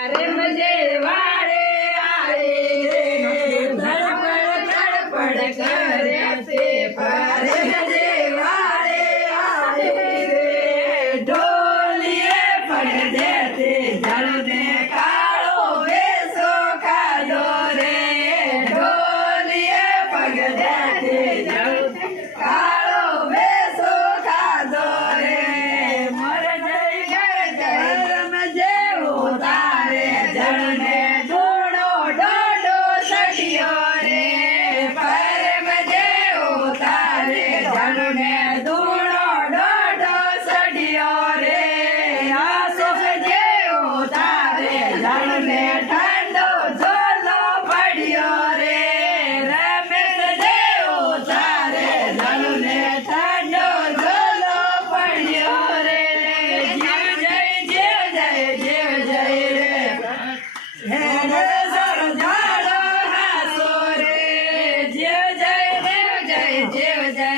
अरे मजे वाले आए रे धड़पड़ धड़पड़ करे से पारे मजे वाले आए रे ढोलिए पड़ देते जलने कालो बेसो का रे ढोलिए पड़ देते जलने कालो बेसो का रे मर जय जय जय मजे उतारे जलने ढूंढो डोडो सटियो रे पर मजे उतारे जलने ढूंढो डोडो सटियो रे आंसू जे उतारे जलने ठंडो झोलो पड़ियो रे रमेश जे उतारे जलने ठंडो झोलो पड़ियो रे जीव जय जीव जय रे हे रे सर झाड़ो हासो रे जीव जय जीव जय